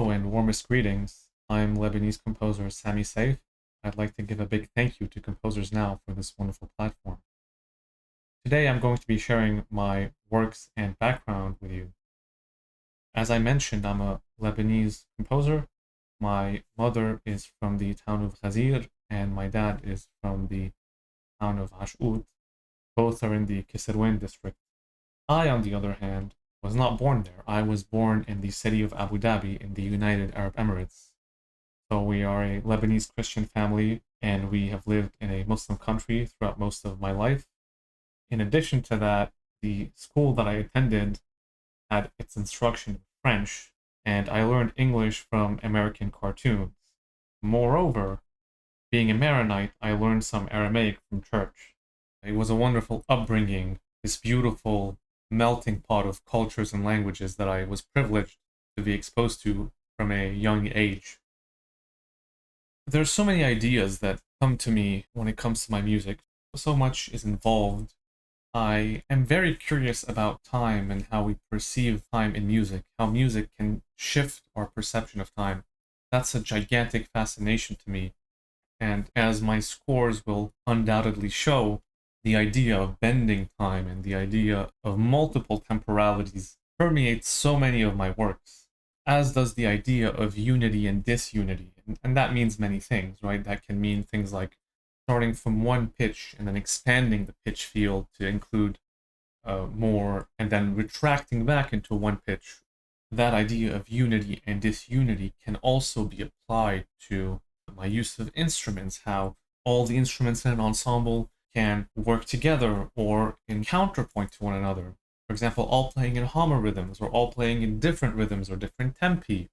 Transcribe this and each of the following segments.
Hello and warmest greetings. I'm Lebanese composer Sami Seif. I'd like to give a big thank you to Composers Now for this wonderful platform. Today I'm going to be sharing my works and background with you. As I mentioned, I'm a Lebanese composer. My mother is from the town of Ghazir and my dad is from the town of Ash'ud. Both are in the Kisirwen district. I, on the other hand, was not born there. I was born in the city of Abu Dhabi in the United Arab Emirates. So we are a Lebanese Christian family and we have lived in a Muslim country throughout most of my life. In addition to that, the school that I attended had its instruction in French and I learned English from American cartoons. Moreover, being a Maronite, I learned some Aramaic from church. It was a wonderful upbringing, this beautiful melting pot of cultures and languages that I was privileged to be exposed to from a young age. There are so many ideas that come to me when it comes to my music. So much is involved. I am very curious about time and how we perceive time in music, how music can shift our perception of time. That's a gigantic fascination to me. And as my scores will undoubtedly show, the idea of bending time and the idea of multiple temporalities permeates so many of my works, as does the idea of unity and disunity. And that means many things, right? That can mean things like starting from one pitch and then expanding the pitch field to include more and then retracting back into one pitch. That idea of unity and disunity can also be applied to my use of instruments, how all the instruments in an ensemble can work together or in counterpoint to one another. For example, all playing in homarhythms or all playing in different rhythms or different tempi.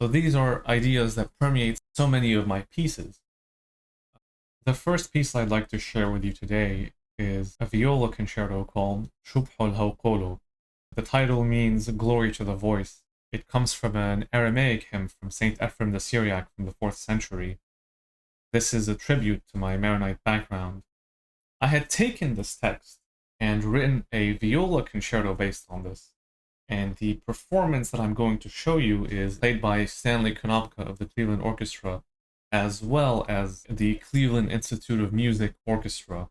So these are ideas that permeate so many of my pieces. The first piece I'd like to share with you today is a viola concerto called Shubhul Hawqolo. The title means Glory to the Voice. It comes from an Aramaic hymn from Saint Ephrem the Syriac from the 4th century. This is a tribute to my Maronite background. I had taken this text and written a viola concerto based on this, and the performance that I'm going to show you is played by Stanley Konopka of the Cleveland Orchestra, as well as the Cleveland Institute of Music Orchestra.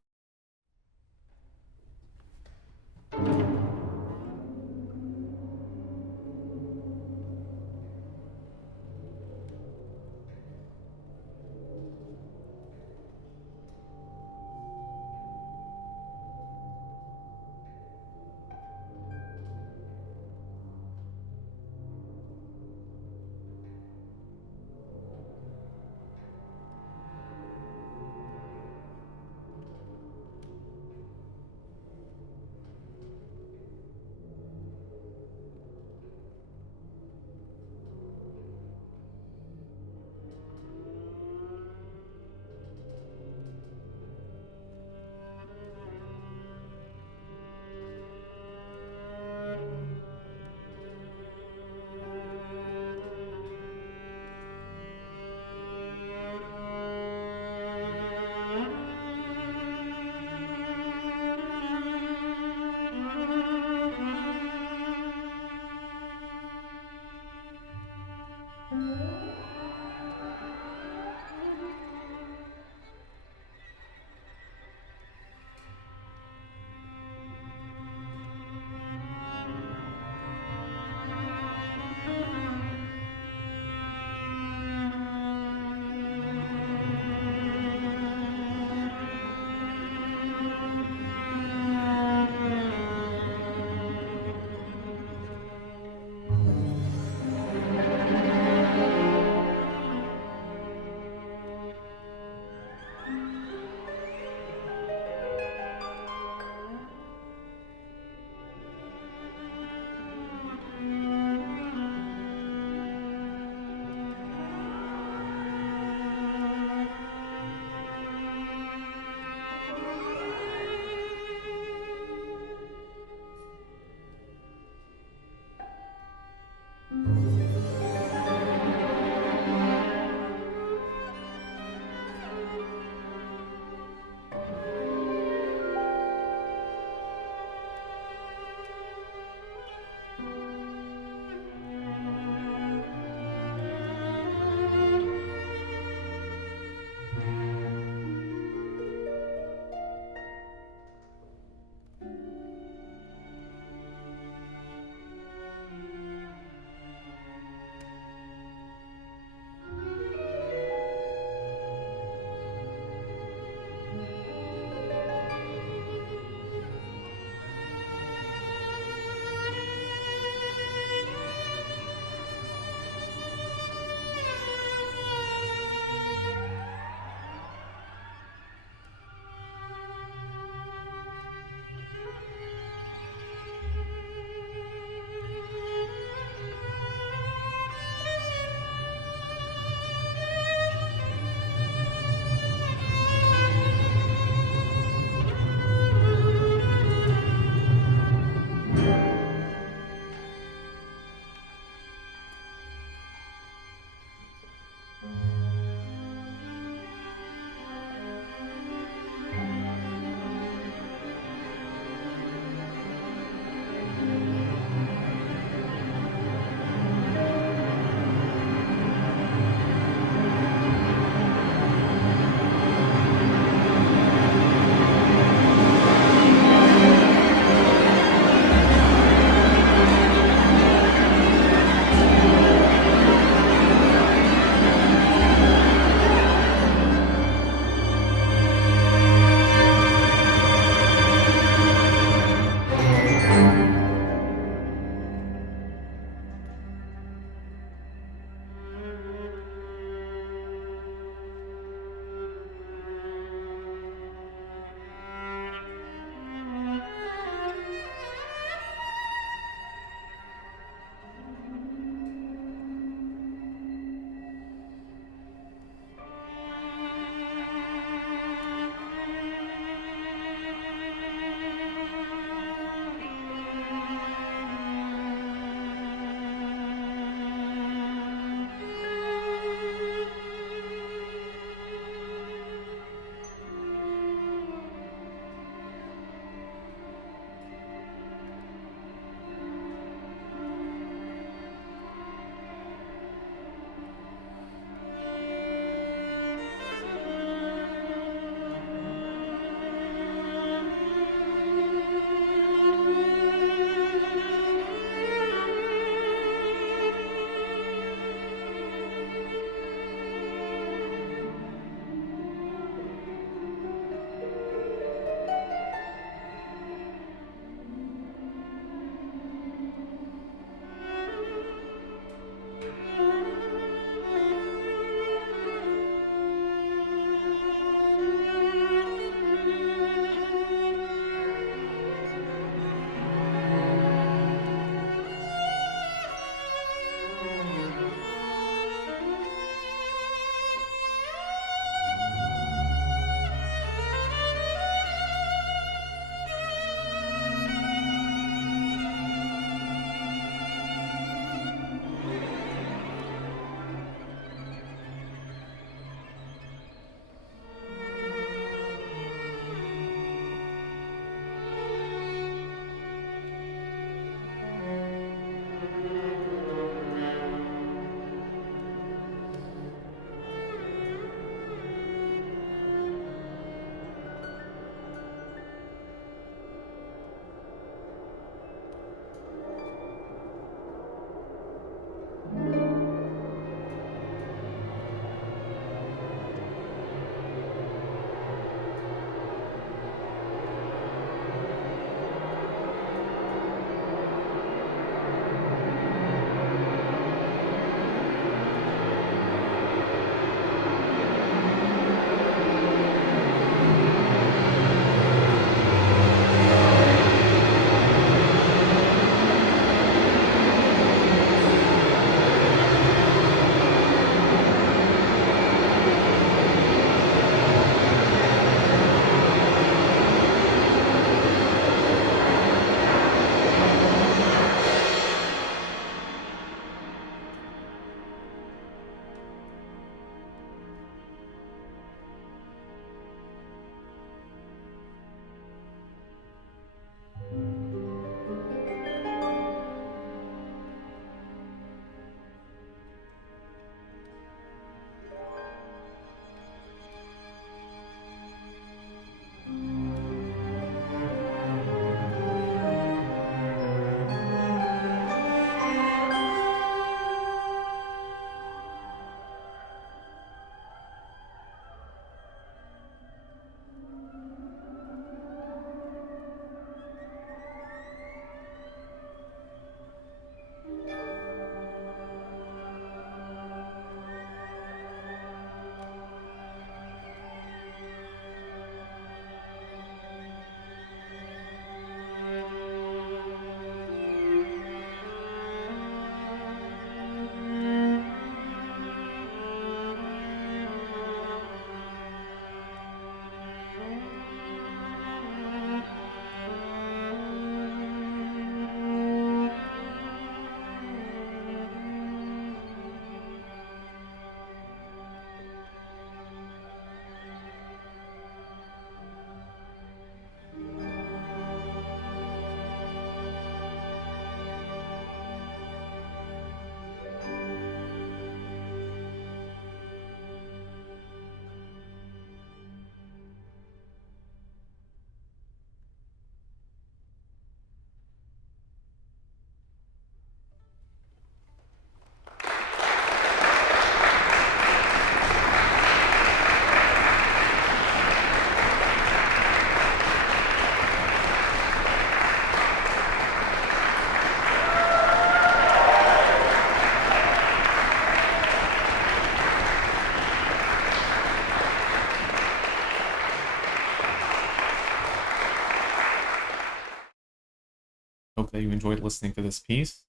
enjoyed listening to this piece.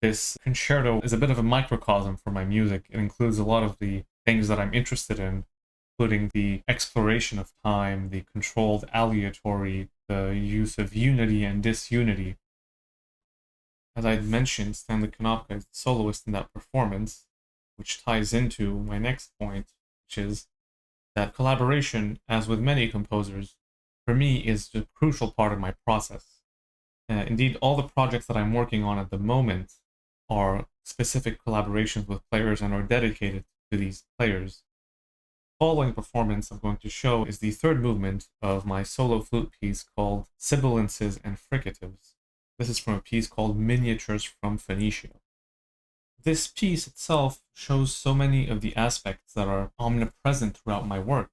This concerto is a bit of a microcosm for my music. It includes a lot of the things that I'm interested in, including the exploration of time, the controlled aleatory, the use of unity and disunity. As I'd mentioned, Stanley Konopka is the soloist in that performance, which ties into my next point, which is that collaboration, as with many composers, for me is a crucial part of my process. Indeed, all the projects that I'm working on at the moment are specific collaborations with players and are dedicated to these players. The following performance I'm going to show is the third movement of my solo flute piece called Sibilances and Fricatives. This is from a piece called Miniatures from Phoenicia. This piece itself shows so many of the aspects that are omnipresent throughout my work.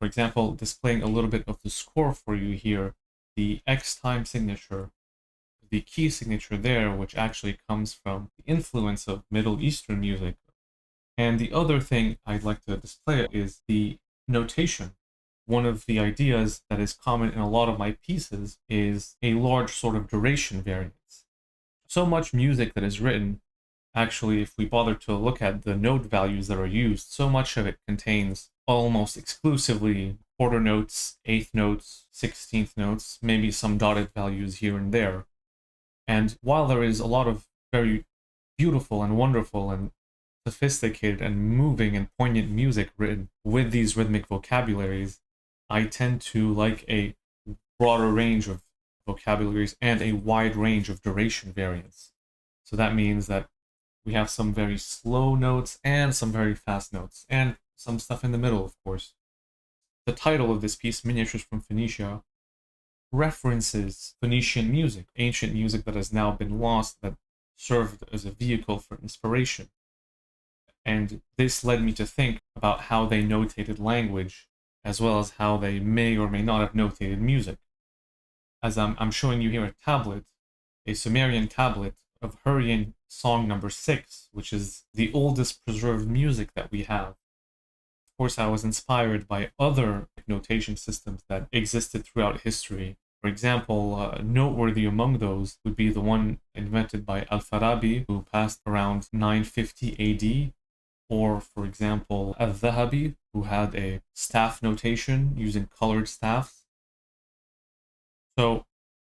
For example, displaying a little bit of the score for you here, the X time signature, the key signature there, which actually comes from the influence of Middle Eastern music. And the other thing I'd like to display is the notation. One of the ideas that is common in a lot of my pieces is a large sort of duration variance. So much music that is written, actually, if we bother to look at the note values that are used, so much of it contains almost exclusively quarter notes, eighth notes, 16th notes, maybe some dotted values here and there. And while there is a lot of very beautiful and wonderful and sophisticated and moving and poignant music written with these rhythmic vocabularies, I tend to like a broader range of vocabularies and a wide range of duration variants. So that means that we have some very slow notes and some very fast notes, and some stuff in the middle, of course. The title of this piece, Miniatures from Phoenicia, references Phoenician music, ancient music that has now been lost, that served as a vehicle for inspiration. And this led me to think about how they notated language, as well as how they may or may not have notated music. As I'm showing you here a tablet, a Sumerian tablet of Hurrian song number 6, which is the oldest preserved music that we have. Of course, I was inspired by other notation systems that existed throughout history. For example, noteworthy among those would be the one invented by Al-Farabi, who passed around 950 AD, or, for example, Al-Dhahabi, who had a staff notation using colored staffs. So,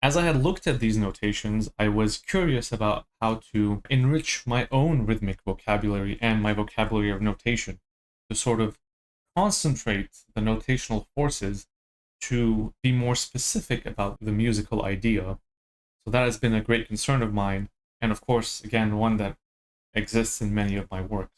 as I had looked at these notations, I was curious about how to enrich my own rhythmic vocabulary and my vocabulary of notation to sort of concentrate the notational forces to be more specific about the musical idea. So that has been a great concern of mine, and of course, again, one that exists in many of my works.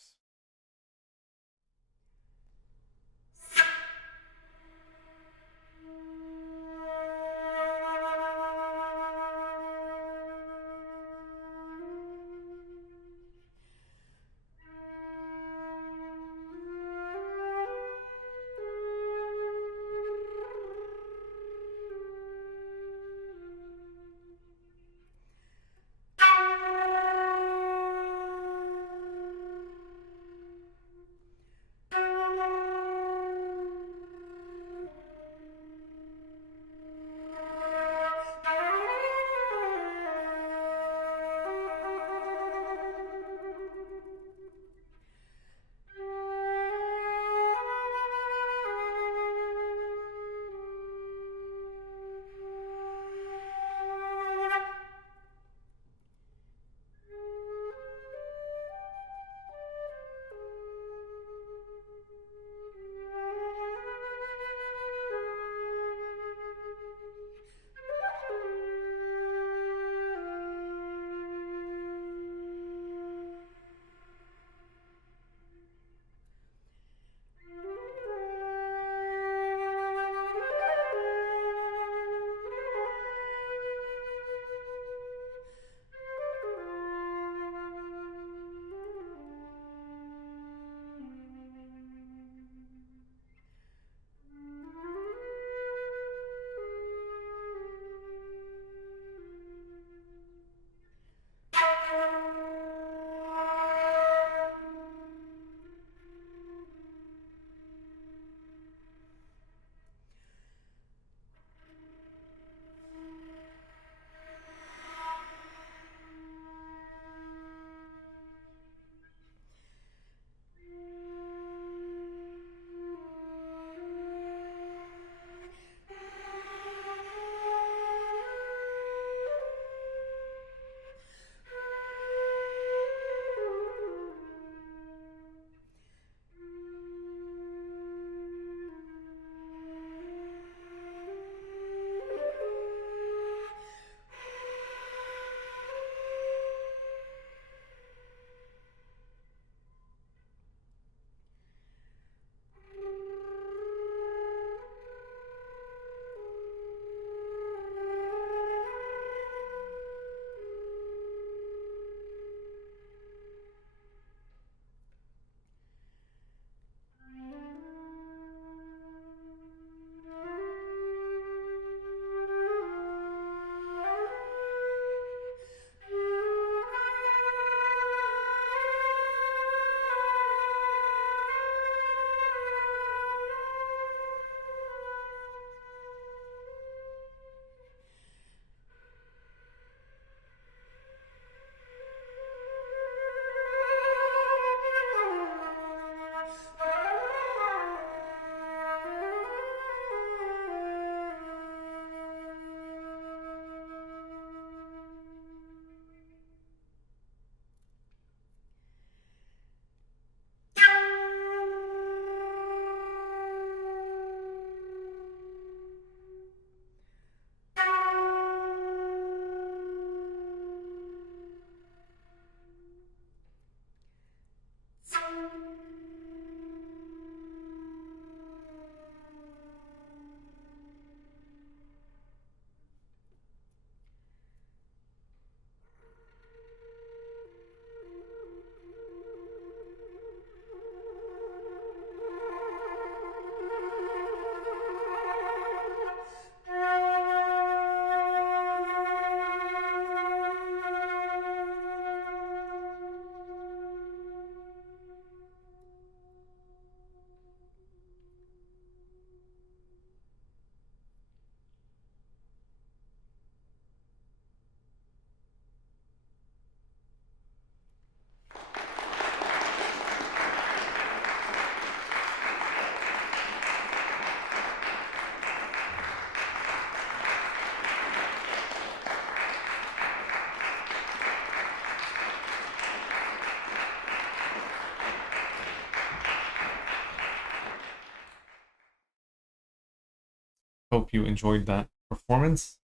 hope you enjoyed that performance.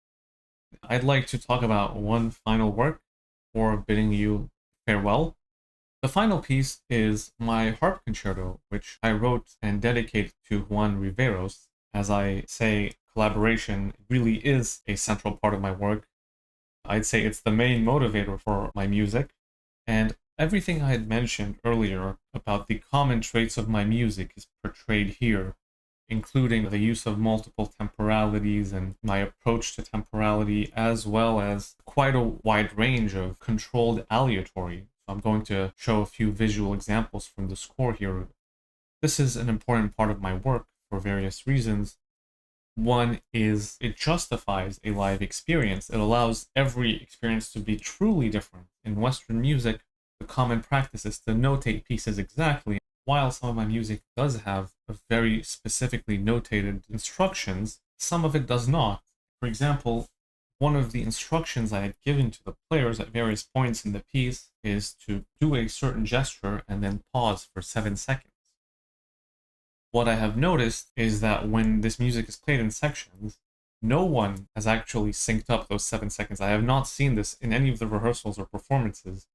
I'd like to talk about one final work before bidding you farewell. The final piece is my harp concerto, which I wrote and dedicated to Juan Riveros. As I say, collaboration really is a central part of my work. I'd say it's the main motivator for my music. And everything I had mentioned earlier about the common traits of my music is portrayed here, including the use of multiple temporalities and my approach to temporality, as well as quite a wide range of controlled aleatory. So I'm going to show a few visual examples from the score here. This is an important part of my work for various reasons. One is it justifies a live experience. It allows every experience to be truly different. In Western music, the common practice is to notate pieces exactly. While some of my music does have very specifically notated instructions, some of it does not. For example, one of the instructions I had given to the players at various points in the piece is to do a certain gesture and then pause for 7 seconds. What I have noticed is that when this music is played in sections, no one has actually synced up those 7 seconds. I have not seen this in any of the rehearsals or performances.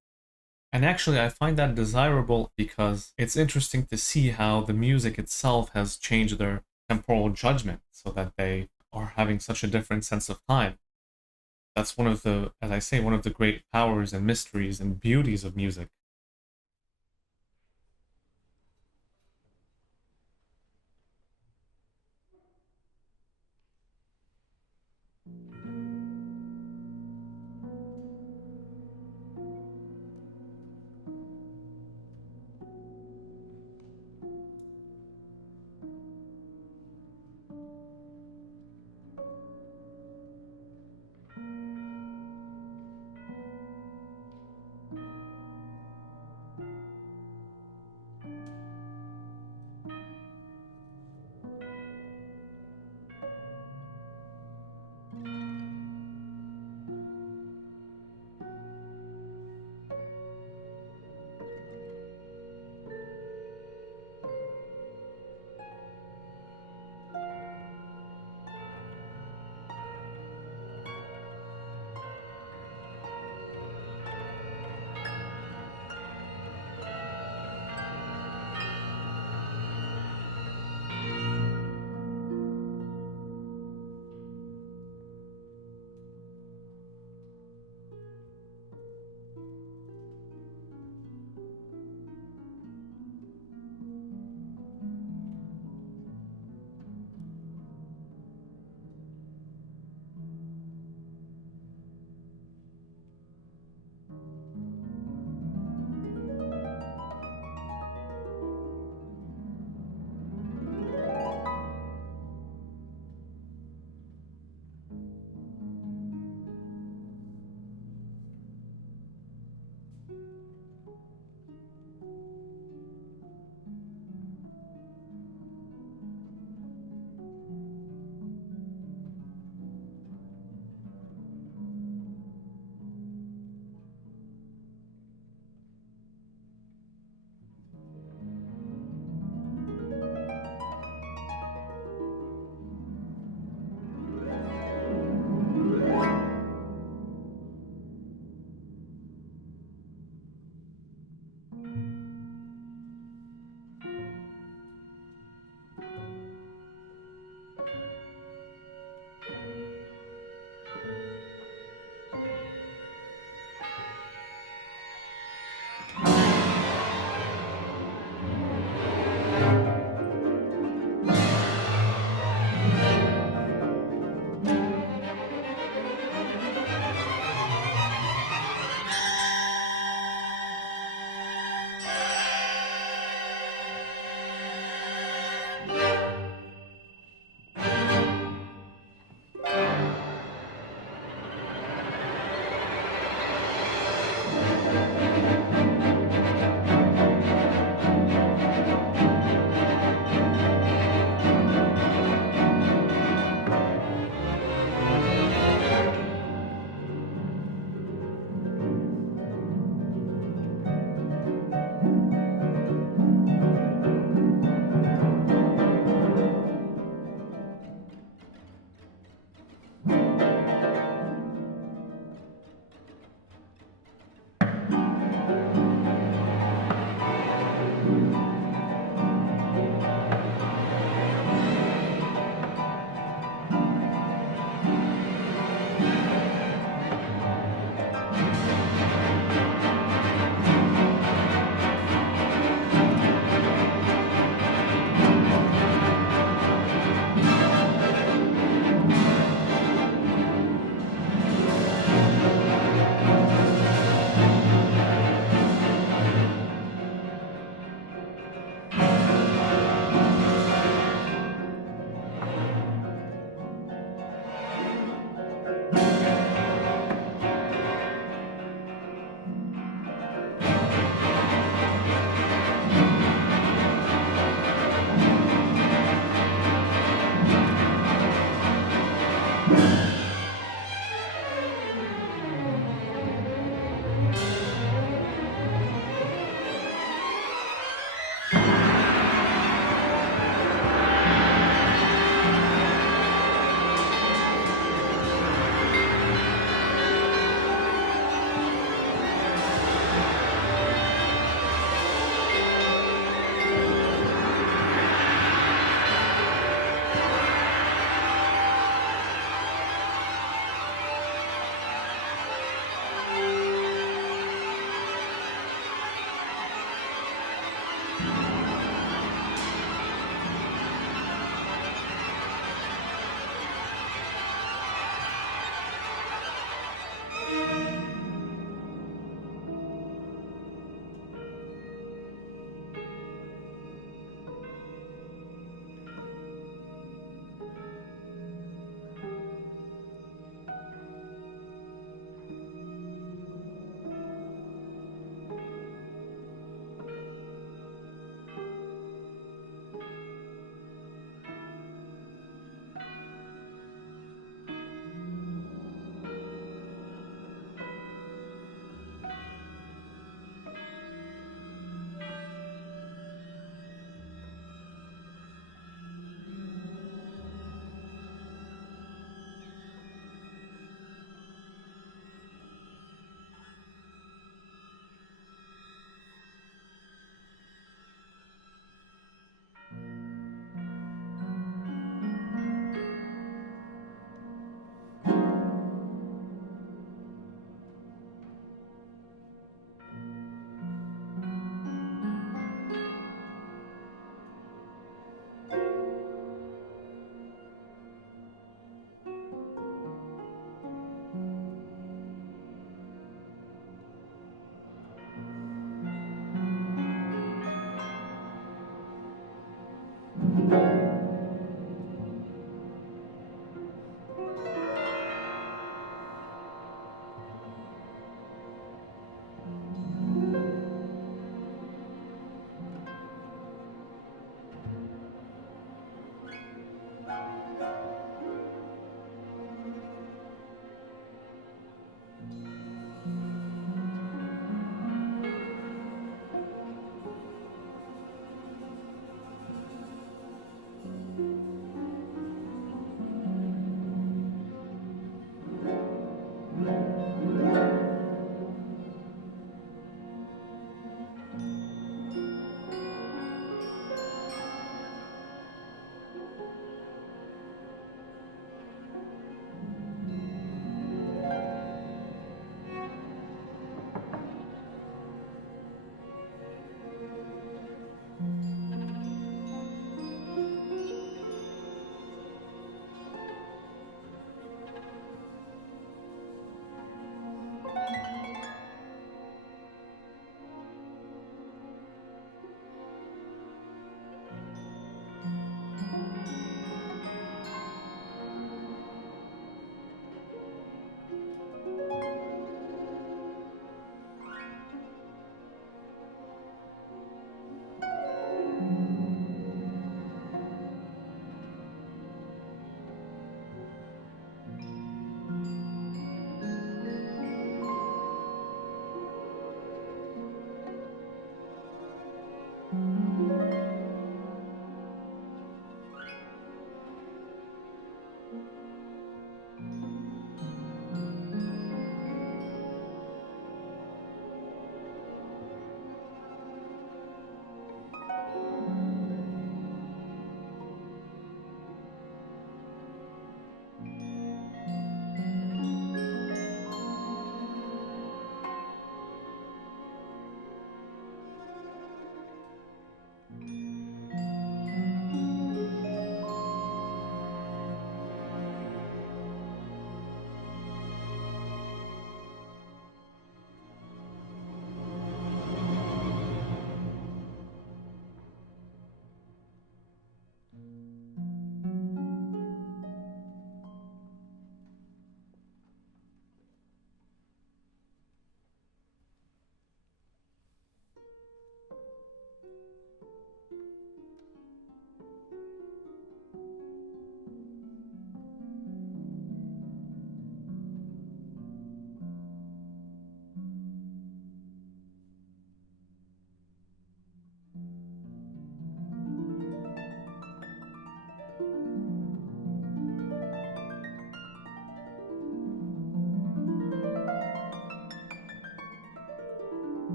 And actually, I find that desirable because it's interesting to see how the music itself has changed their temporal judgment so that they are having such a different sense of time. That's one of the, as I say, one of the great powers and mysteries and beauties of music.